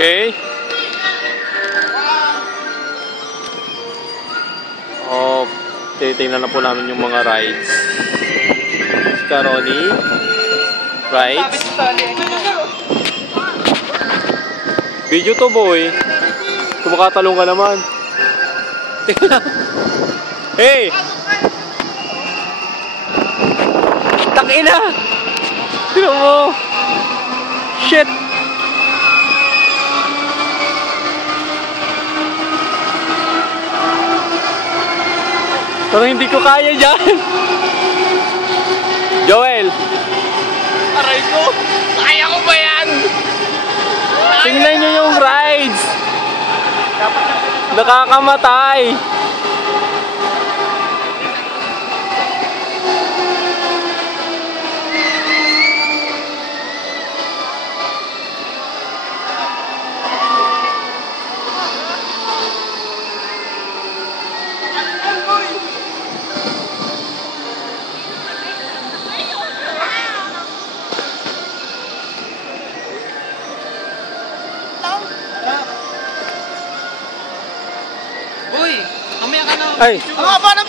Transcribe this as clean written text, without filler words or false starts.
Okay. Oh, titingnan na po namin yung mga rides. Si Karoni. Rides. Video to, boy. Kumakatalong ka naman. Hey! Takina! Tignan mo! Shit! Pero hindi ko kaya dyan! Joel! Aray ko! Kaya ko ba yan? Tingnan nyo yung rides! Nakakamatay! Uy! Mamaya ka na! Ay! Ang haba ng